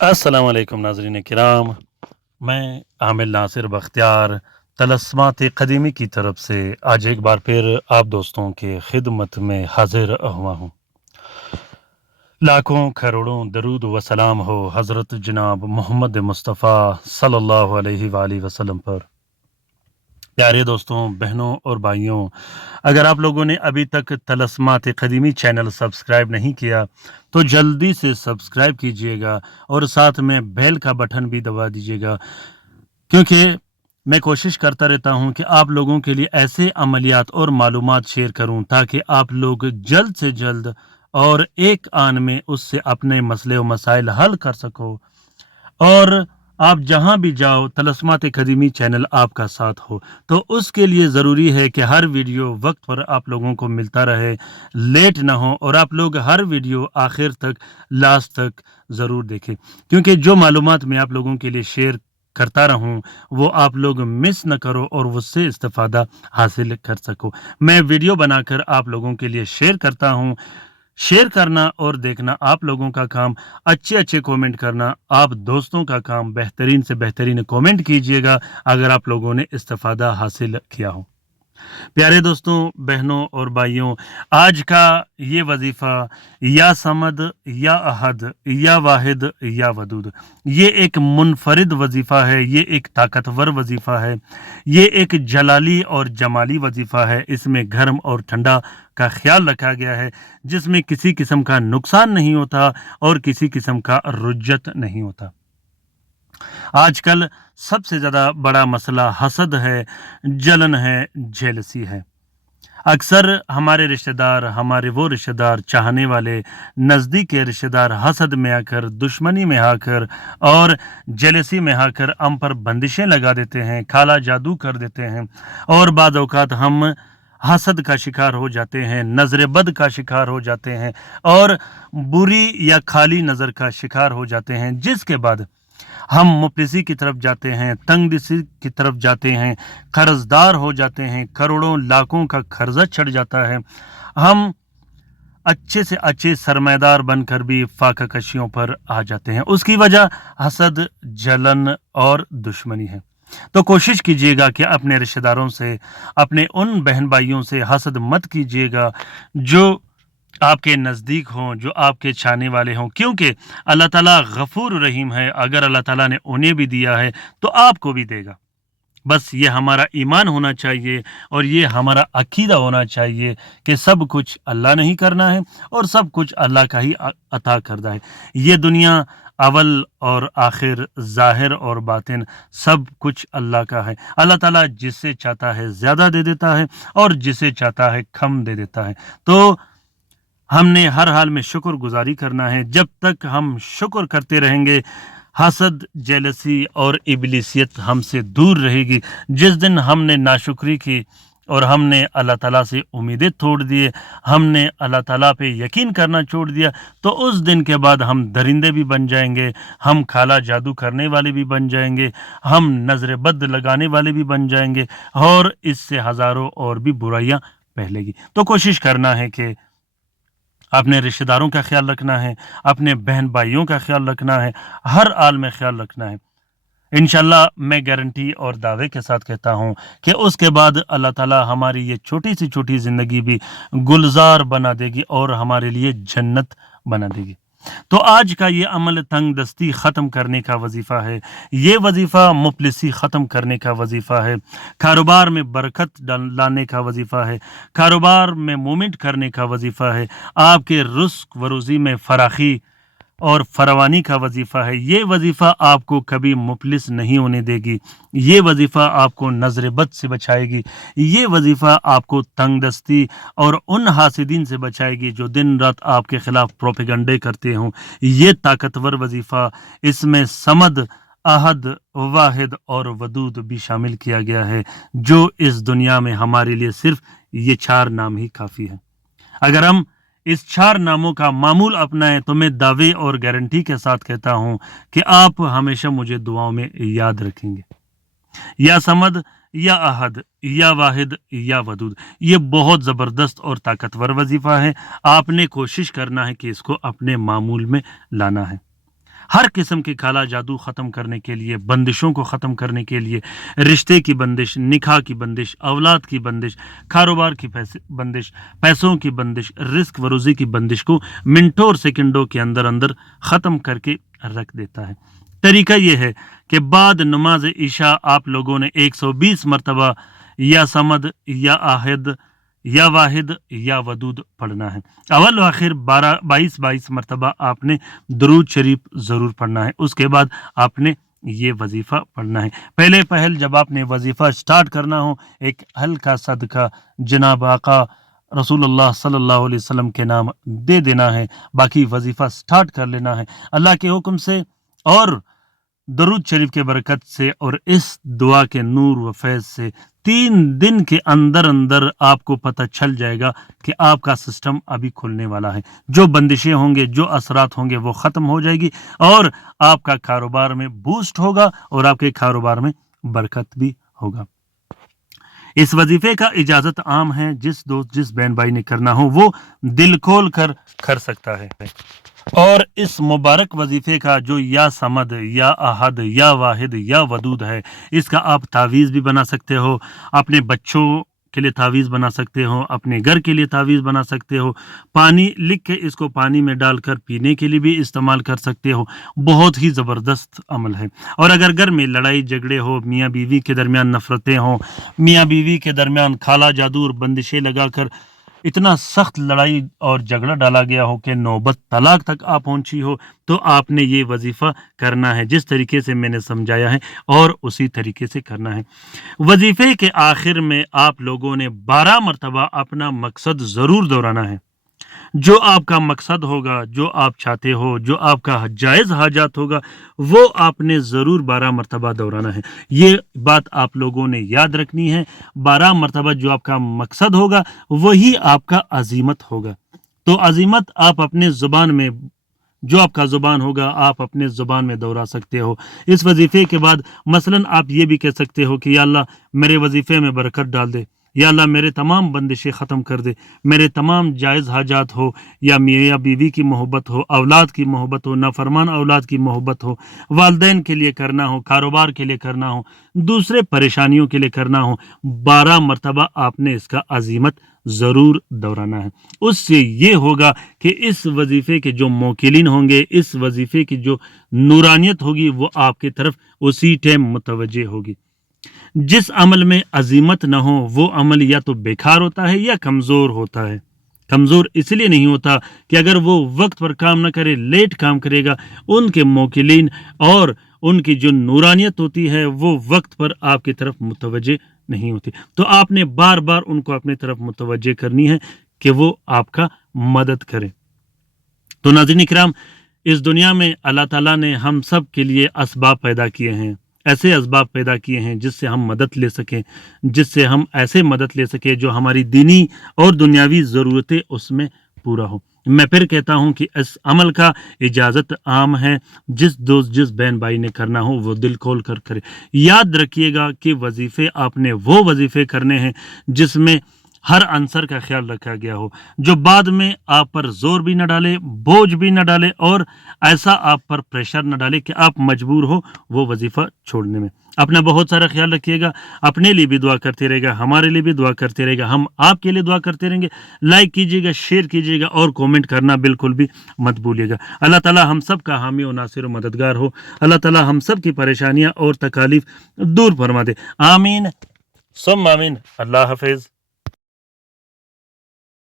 अस्सलाम वालेकुम नाज़रीन किराम। मैं आमिर नासिर बख्तियार तलस्मात क़दीमी की तरफ से आज एक बार फिर आप दोस्तों के खिदमत में हाजिर हुआ हूँ। लाखों करोड़ों दरूद व सलाम हो हज़रत जनाब मोहम्मद मुस्तफ़ा सल्लल्लाहु अलैहि वालैहि वसल्लम पर। प्यारे दोस्तों, बहनों और भाइयों, अगर आप लोगों ने अभी तक तलस्मात क़दीमी चैनल सब्सक्राइब नहीं किया तो जल्दी से सब्सक्राइब कीजिएगा और साथ में बेल का बटन भी दबा दीजिएगा, क्योंकि मैं कोशिश करता रहता हूं कि आप लोगों के लिए ऐसे अमलियात और मालूमात शेयर करूं ताकि आप लोग जल्द से जल्द और एक आन में उससे अपने मसले व मसाइल हल कर सको और आप जहां भी जाओ तलस्मात क़दीमी चैनल आपका साथ हो। तो उसके लिए ज़रूरी है कि हर वीडियो वक्त पर आप लोगों को मिलता रहे, लेट ना हो, और आप लोग हर वीडियो आखिर तक लास्ट तक ज़रूर देखें, क्योंकि जो मालूमात मैं आप लोगों के लिए शेयर करता रहूं वो आप लोग मिस न करो और उससे इस्तेफादा हासिल कर सको। मैं वीडियो बनाकर आप लोगों के लिए शेयर करता हूं। शेयर करना और देखना आप लोगों का काम, अच्छे अच्छे कमेंट करना आप दोस्तों का काम। बेहतरीन से बेहतरीन कमेंट कीजिएगा अगर आप लोगों ने इस्तेफादा हासिल किया हो। प्यारे दोस्तों, बहनों और भाइयों, आज का ये वजीफ़ा या समद या अहद या वाहिद या वदूद, ये एक मुनफरिद वजीफ़ा है, ये एक ताकतवर वजीफ़ा है, ये एक जलाली और जमाली वजीफ़ा है। इसमें गर्म और ठंडा का ख्याल रखा गया है, जिसमें किसी किस्म का नुकसान नहीं होता और किसी किस्म का रुज्जत नहीं होता। आजकल सबसे ज़्यादा बड़ा मसला हसद है, जलन है, जेलसी है। अक्सर हमारे रिश्तेदार, हमारे वो रिश्तेदार, चाहने वाले, नज़दीक के रिश्तेदार हसद में आकर, दुश्मनी में आकर और जेलसी में आकर हम पर बंदिशें लगा देते हैं, काला जादू कर देते हैं और बाज़ औक़ात हम हसद का शिकार हो जाते हैं, नज़र बद का शिकार हो जाते हैं और बुरी या खाली नज़र का शिकार हो जाते हैं, जिसके बाद हम मुफलिसी की तरफ जाते हैं, तंगदिसी की तरफ जाते हैं, कर्जदार हो जाते हैं, करोड़ों लाखों का कर्जा चढ़ जाता है। हम अच्छे से अच्छे सरमायादार बनकर भी फाका कशियों पर आ जाते हैं। उसकी वजह हसद, जलन और दुश्मनी है। तो कोशिश कीजिएगा कि अपने रिश्तेदारों से, अपने उन बहन भाइयों से हसद मत कीजिएगा जो आपके नज़दीक हों, जो आपके चाहने वाले हों, क्योंकि अल्लाह ताला गफ़ूर रहीम है। अगर अल्लाह ताला ने उन्हें भी दिया है तो आपको भी देगा। बस ये हमारा ईमान होना चाहिए और ये हमारा अकीदा होना चाहिए कि सब कुछ अल्लाह ने ही करना है और सब कुछ अल्लाह का ही अता करदा है। ये दुनिया अव्वल और आखिर, ज़ाहिर और बातिन सब कुछ अल्लाह का है। अल्लाह ताला जिसे चाहता है ज़्यादा दे देता है और जिसे चाहता है कम दे देता है। तो हमने हर हाल में शुक्रगुजारी करना है। जब तक हम शुक्र करते रहेंगे, हसद, जेलसी और इब्लिसियत हमसे दूर रहेगी। जिस दिन हमने नाशुक्री की और हमने अल्लाह ताला से उम्मीदें तोड़ दिए, हमने अल्लाह ताला पे यकीन करना छोड़ दिया, तो उस दिन के बाद हम दरिंदे भी बन जाएंगे, हम काला जादू करने वाले भी बन जाएंगे, हम नज़र बद लगाने वाले भी बन जाएंगे और इससे हज़ारों और भी बुराइयां फैलेगी। तो कोशिश करना है कि अपने रिश्तेदारों का ख्याल रखना है, अपने बहन भाइयों का ख्याल रखना है, हर हाल में ख्याल रखना है। इंशाल्लाह मैं गारंटी और दावे के साथ कहता हूँ कि उसके बाद अल्लाह ताला हमारी ये छोटी सी छोटी ज़िंदगी भी गुलजार बना देगी और हमारे लिए जन्नत बना देगी। तो आज का ये अमल तंग दस्ती ख़त्म करने का वजीफ़ा है, ये वजीफ़ा मुफलिसी ख़त्म करने का वजीफ़ा है, कारोबार में बरकत लाने का वजीफ़ा है, कारोबार में मूवमेंट करने का वजीफ़ा है, आपके रुज़्क़ व रोज़ी में फ़राखी और फरवानी का वजीफ़ा है। ये वजीफ़ा आपको कभी मुफलिस नहीं होने देगी, ये वजीफ़ा आपको नज़र बद से बचाएगी, ये वजीफ़ा आपको तंगदस्ती और उन हासिदीन से बचाएगी जो दिन रात आपके ख़िलाफ़ प्रोपेगंडे करते हों। ये ताकतवर वजीफ़ा, इसमें समद, अहद, वाहिद और वदूद भी शामिल किया गया है, जो इस दुनिया में हमारे लिए सिर्फ ये 4 नाम ही काफ़ी है। अगर हम इस 4 नामों का मामूल अपनाएं तो मैं दावे और गारंटी के साथ कहता हूं कि आप हमेशा मुझे दुआओं में याद रखेंगे। या समद, या अहद, या वाहिद, या वदूद, ये बहुत ज़बरदस्त और ताकतवर वजीफ़ा है। आपने कोशिश करना है कि इसको अपने मामूल में लाना है। ہر قسم کے کالا جادو ختم کرنے کے لیے، بندشوں کو ختم کرنے کے لیے، رشتے کی بندش، نکاح کی بندش، اولاد کی بندش، کاروبار کی بندش، پیسوں کی بندش، رزق و روزی کی بندش کو منٹوں اور سیکنڈوں کے اندر اندر ختم کر کے رکھ دیتا ہے۔ طریقہ یہ ہے کہ بعد نماز عشاء آپ لوگوں نے 120 مرتبہ یا صمد یا آہد یا واحد یا ودود پڑھنا ہے۔ اول و آخر 22 مرتبہ آپ نے درود شریف ضرور پڑھنا ہے۔ اس کے بعد آپ نے یہ وظیفہ پڑھنا ہے۔ پہلے پہل جب آپ نے وظیفہ سٹارٹ کرنا ہو، ایک ہلکا صدقہ جناب آقا رسول اللہ صلی اللہ علیہ وسلم کے نام دے دینا ہے، باقی وظیفہ سٹارٹ کر لینا ہے اللہ کے حکم سے اور درود شریف کے برکت سے اور اس دعا کے نور و فیض سے 3 دن کے اندر اندر آپ کو پتہ چل جائے گا کہ آپ کا سسٹم ابھی کھلنے والا ہے، جو بندشیں ہوں گے، جو اثرات ہوں گے وہ ختم ہو جائے گی اور آپ کا کاروبار میں بوسٹ ہوگا اور آپ کے کاروبار میں برکت بھی ہوگا۔ اس وظیفے کا اجازت عام ہے، جس دوست جس بہن بھائی نے کرنا ہو وہ دل کھول کر سکتا ہے۔ اور اس مبارک وظیفے کا جو یا صمد یا احد یا واحد یا ودود ہے، اس کا آپ تعویذ بھی بنا سکتے ہو، اپنے بچوں کے لیے تعویذ بنا سکتے ہو، اپنے گھر کے لیے تعویذ بنا سکتے ہو، پانی لکھ کے اس کو پانی میں ڈال کر پینے کے لیے بھی استعمال کر سکتے ہو۔ بہت ہی زبردست عمل ہے۔ اور اگر گھر میں لڑائی جھگڑے ہو، میاں بیوی کے درمیان نفرتیں ہوں، میاں بیوی کے درمیان کالا جادو اور بندشیں لگا کر اتنا سخت لڑائی اور جھگڑا ڈالا گیا ہو کہ نوبت طلاق تک آپ پہنچی ہو، تو آپ نے یہ وظیفہ کرنا ہے جس طریقے سے میں نے سمجھایا ہے اور اسی طریقے سے کرنا ہے۔ وظیفے کے آخر میں آپ لوگوں نے 12 مرتبہ اپنا مقصد ضرور دہرانا ہے۔ جو آپ کا مقصد ہوگا، جو آپ چاہتے ہو، جو آپ کا جائز حاجات ہوگا، وہ آپ نے ضرور 12 مرتبہ دہرانا ہے۔ یہ بات آپ لوگوں نے یاد رکھنی ہے۔ 12 مرتبہ جو آپ کا مقصد ہوگا وہی آپ کا عزیمت ہوگا۔ تو عزیمت آپ اپنے زبان میں، جو آپ کا زبان ہوگا آپ اپنے زبان میں دہرا سکتے ہو۔ اس وظیفے کے بعد مثلاً آپ یہ بھی کہہ سکتے ہو کہ یا اللہ میرے وظیفے میں برکت ڈال دے، یا اللہ میرے تمام بندشیں ختم کر دے، میرے تمام جائز حاجات ہو، یا میاں بیوی کی محبت ہو، اولاد کی محبت ہو، نافرمان اولاد کی محبت ہو، والدین کے لیے کرنا ہو، کاروبار کے لیے کرنا ہو، دوسرے پریشانیوں کے لیے کرنا ہو، 12 مرتبہ آپ نے اس کا عزیمت ضرور دہرانا ہے۔ اس سے یہ ہوگا کہ اس وظیفے کے جو موکلین ہوں گے، اس وظیفے کی جو نورانیت ہوگی وہ آپ کی طرف اسی ٹائم متوجہ ہوگی۔ جس عمل میں عزیمت نہ ہو وہ عمل یا تو بیکار ہوتا ہے یا کمزور ہوتا ہے۔ کمزور اس لیے نہیں ہوتا کہ اگر وہ وقت پر کام نہ کرے، لیٹ کام کرے گا، ان کے موکلین اور ان کی جو نورانیت ہوتی ہے وہ وقت پر آپ کی طرف متوجہ نہیں ہوتی۔ تو آپ نے بار بار ان کو اپنی طرف متوجہ کرنی ہے کہ وہ آپ کا مدد کرے۔ تو ناظرین کرام، اس دنیا میں اللہ تعالیٰ نے ہم سب کے لیے اسباب پیدا کیے ہیں، ایسے اسباب پیدا کیے ہیں جس سے ہم مدد لے سکیں، جس سے ہم ایسے مدد لے سکیں جو ہماری دینی اور دنیاوی ضرورتیں اس میں پورا ہو۔ میں پھر کہتا ہوں کہ اس عمل کا اجازت عام ہے، جس دوست جس بہن بھائی نے کرنا ہو وہ دل کھول کر کرے۔ یاد رکھیے گا کہ وظیفے آپ نے وہ وظیفے کرنے ہیں جس میں ہر عنصر کا خیال رکھا گیا ہو، جو بعد میں آپ پر زور بھی نہ ڈالے، بوجھ بھی نہ ڈالے اور ایسا آپ پر پریشر نہ ڈالے کہ آپ مجبور ہو وہ وظیفہ چھوڑنے میں۔ اپنا بہت سارا خیال رکھیے گا، اپنے لیے بھی دعا کرتے رہے گا، ہمارے لیے بھی دعا کرتے رہے گا، ہم آپ کے لیے دعا کرتے رہیں گے۔ لائک کیجیے گا، شیئر کیجیے گا اور کومنٹ کرنا بالکل بھی مت بھولیے گا۔ اللہ تعالیٰ ہم سب کا حامی و ناصر و مددگار ہو۔ اللہ تعالیٰ ہم سب کی پریشانیاں اور تکالیف دور فرما دے۔ آمین ثم آمین۔ اللہ حافظ۔